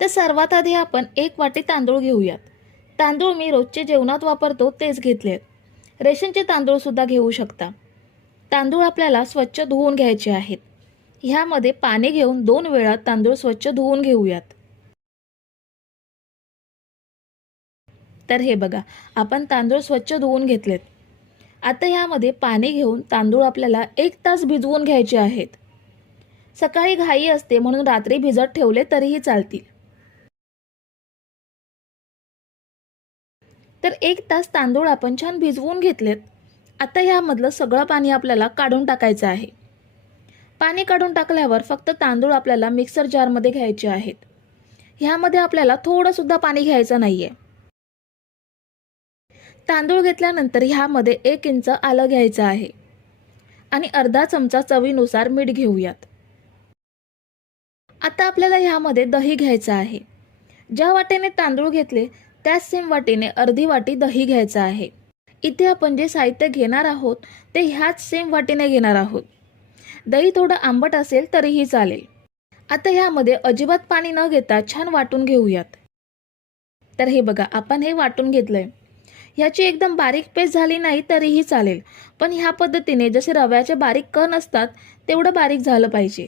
तर सर्वात आधी आपण 1 वाटी तांदूळ घेऊयात. तांदूळ मी रोजचे जेवणात वापरतो तेच घेतलेत. रेशनचे तांदूळ सुद्धा घेऊ शकता. तांदूळ आपल्याला स्वच्छ धुवून घ्यायचे आहेत. ह्यामध्ये पाणी घेऊन 2 वेळा तांदूळ स्वच्छ धुवून घेऊयात. तर हे बघा, आपण तांदूळ स्वच्छ धुवून घेतलेत. आता ह्यामध्ये पाणी घेऊन तांदूळ आपल्याला 1 तास भिजवून घ्यायचे आहेत. सकाळी घाई असते म्हणून रात्री भिजत ठेवले तरीही चालतील. तर 1 तास तांदूळ आपण छान भिजवून घेतलेत. आता ह्यामधलं सगळं पाणी आपल्याला काढून टाकायचं आहे. पाणी काढून टाकल्यावर फक्त तांदूळ आपल्याला मिक्सर जारमध्ये घ्यायचे आहेत. ह्यामध्ये आपल्याला थोडं सुद्धा पाणी घ्यायचं नाहीये. तांदूळ घेतल्यानंतर ह्यामध्ये 1 इंच आलं घ्यायचं आहे आणि अर्धा चमचा चवीनुसार मीठ घेऊयात. आता आपल्याला ह्यामध्ये दही घ्यायचं आहे. ज्या वाटीने तांदूळ घेतले त्याच सेम वाटीने अर्धी वाटी दही घ्यायचं आहे. इथे आपण जे साहित्य घेणार आहोत ते ह्याच सेम वाटीने घेणार आहोत. दही थोडं आंबट असेल तरीही चालेल. आता ह्यामध्ये अजिबात पाणी न घेता छान वाटून घेऊयात. तर हे बघा, आपण हे वाटून घेतलंय. ह्याची एकदम बारीक पेस्ट झाली नाही तरीही चालेल, पण ह्या पद्धतीने जसे रव्याचे बारीक कण असतात तेवढं बारीक झालं पाहिजे.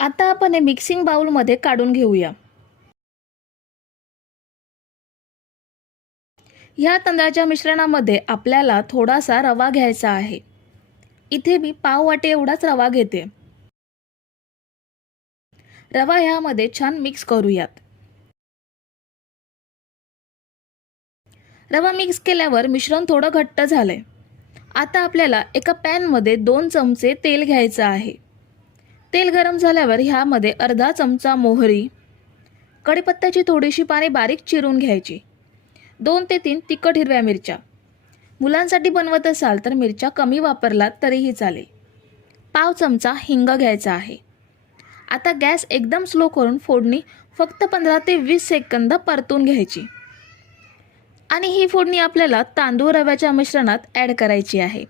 आता आपण हे मिक्सिंग बाउलमध्ये काढून घेऊया. ह्या तांदळाच्या मिश्रणामध्ये आपल्याला थोडासा रवा घ्यायचा आहे. इथे मी पाव वाटी एवढाच रवा घेते. रवा ह्यामध्ये छान मिक्स करूयात. रवा मिक्स केल्यावर मिश्रण थोडं घट्ट झालंय. आता आपल्याला एका पॅनमध्ये 2 चमचे तेल घ्यायचं आहे. तेल गरम झाल्यावर ह्यामध्ये अर्धा चमचा मोहरी, कढीपत्त्याची थोडीशी पाने बारीक चिरून घ्यायची, 2 ते 3 तिखट हिरव्या मिरच्या. मुलांसाठी बनवत असाल तर मिरच्या कमी वापरलात तरीही चालेल. पाव चमचा हिंग घ्यायचा आहे. आता गॅस एकदम स्लो करून फोडणी फक्त 15 ते 20 सेकंद परतून घ्यायची आणि ही फोडणी आपल्याला तांदूळ रव्याच्या मिश्रणात ॲड करायची आहे.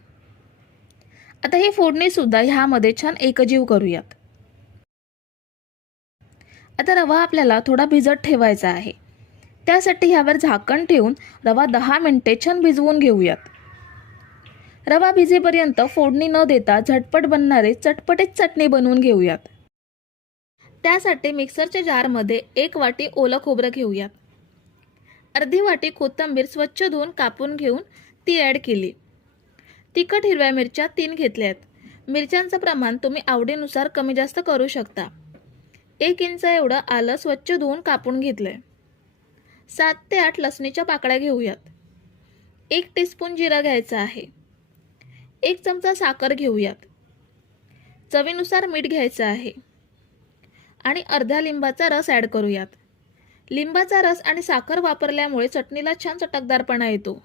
आता ही फोडणी सुद्धा ह्यामध्ये छान एकजीव करूयात. आता रवा आपल्याला थोडा भिजत ठेवायचा आहे. त्यासाठी ह्यावर झाकण ठेवून रवा 10 मिनिटे छान भिजवून घेऊयात. रवा भिजेपर्यंत फोडणी न देता झटपट बनणारे चटपटीत चटणी बनवून घेऊयात. त्यासाठी मिक्सरच्या जारमध्ये 1 वाटी ओलं खोबरं घेऊयात. अर्धी वाटी कोथिंबीर स्वच्छ धुवून कापून घेऊन ती ॲड केली. तिखट हिरव्या मिरच्या 3 घेतल्यात. मिरच्यांचं प्रमाण तुम्ही आवडीनुसार कमी जास्त करू शकता. 1 इंच एवढं आलं स्वच्छ धुवून कापून घेतलंय. 7 ते 8 लसणीच्या पाकळ्या घेऊयात. 1 टीस्पून जिरा घ्यायचा आहे. 1 चमचा साखर घेऊयात. चवीनुसार मीठ घ्यायचं आहे आणि अर्ध्या लिंबाचा रस ॲड करूयात. लिंबाचा रस आणि साखर वापरल्यामुळे चटणीला छान चटकदारपणा येतो.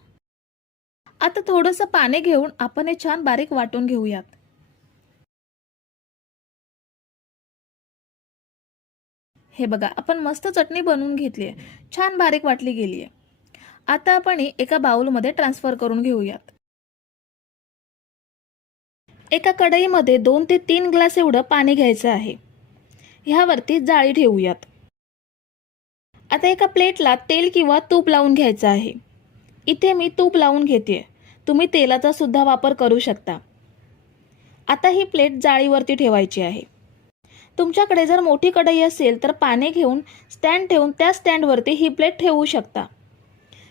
आता थोडंसं पाणी घेऊन आपण हे छान बारीक वाटून घेऊयात. हे बघा, आपण मस्त चटणी बनवून घेतली आहे. छान बारीक वाटली गेली आहे. आता आपण ही एका बाउलमध्ये ट्रान्सफर करून घेऊयात. एका कढईमध्ये 2 ते 3 ग्लास एवढं पाणी घ्यायचं आहे. ह्यावरती जाळी ठेवूयात. आता एका प्लेटला तेल किंवा तूप लावून घ्यायचं आहे. इथे मी तूप लावून घेते. तुम्ही तेलाचा सुद्धा वापर करू शकता. आता ही प्लेट जाळीवरती ठेवायची आहे. तुमच्याकडे जर मोठी कढई असेल तर पाणी घेऊन स्टँड ठेवून त्या स्टँडवरती ही प्लेट ठेवू शकता.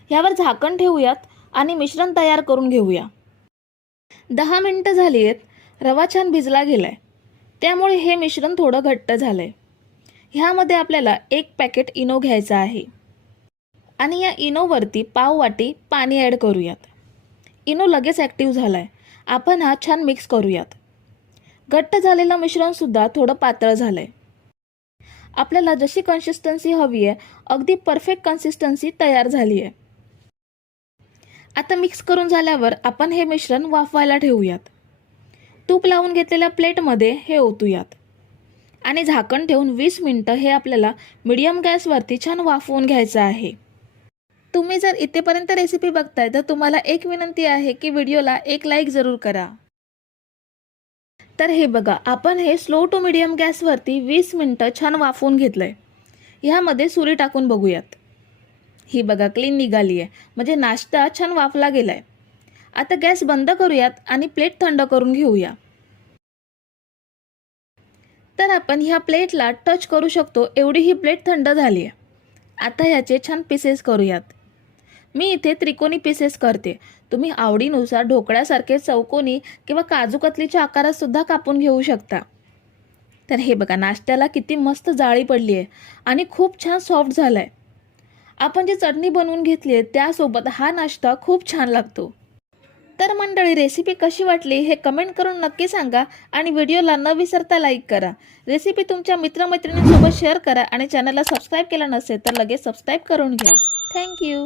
ह्यावर झाकण ठेवूयात आणि मिश्रण तयार करून घेऊया. 10 मिनिटं झाली आहेत. रवा छान भिजला गेलाय, त्यामुळे हे मिश्रण थोडं घट्ट झालंय. ह्यामध्ये आपल्याला 1 पॅकेट इनो घ्यायचा आहे आणि या इनोवरती पाव वाटी पाणी ॲड करूयात. इनो लगेच ॲक्टिव्ह झालाय. आपण हा छान मिक्स करूयात. घट्ट झालेलं मिश्रण सुद्धा थोडं पातळ झालंय. आपल्याला जशी कन्सिस्टन्सी हवी आहे अगदी परफेक्ट कन्सिस्टन्सी तयार झाली आहे. आता मिक्स करून झाल्यावर आपण हे मिश्रण वाफवायला ठेवूयात. तूप लावून घेतलेल्या प्लेटमध्ये हे ओतूयात आणि झाकण ठेवून 20 मिनिटं हे आपल्याला मीडियम गॅसवरती छान वाफवून घ्यायचं आहे. तुम्ही जर इथेपर्यंत रेसिपी बघताय तर तुम्हाला एक विनंती आहे की व्हिडिओला एक लाईक जरूर करा. तर हे बघा, आपण हे स्लो टू मीडियम गॅसवरती 20 मिनिटं छान वाफवून घेतलंय. ह्यामध्ये सुरी टाकून बघूयात. ही बघा क्लीन निघाली आहे, म्हणजे नाश्ता छान वाफला गेलाय. आता गॅस बंद करूयात आणि प्लेट थंड करून घेऊया. तर आपण ह्या प्लेटला टच करू शकतो एवढी ही प्लेट थंड झाली आहे. आता ह्याचे छान पीसेस करूयात. मी इथे त्रिकोणी पीसेस करते. तुम्ही आवडीनुसार ढोकळ्यासारखे चौकोनी किंवा काजू कतलीच्या आकारात सुद्धा कापून घेऊ शकता. तर हे बघा नाश्त्याला किती मस्त जाळी पडली आहे आणि खूप छान सॉफ्ट झालाय. आपण जी चटणी बनवून घेतली आहे त्यासोबत हा नाश्ता खूप छान लागतो. तर मंडळी, रेसिपी कशी वाटली हे कमेंट करून नक्की सांगा आणि व्हिडिओला न विसरता लाईक करा. रेसिपी तुमच्या मित्रमैत्रिणींसोबत शेअर करा आणि चॅनलला सबस्क्राईब केलं नसेल तर लगेच सबस्क्राईब करून घ्या. थँक्यू.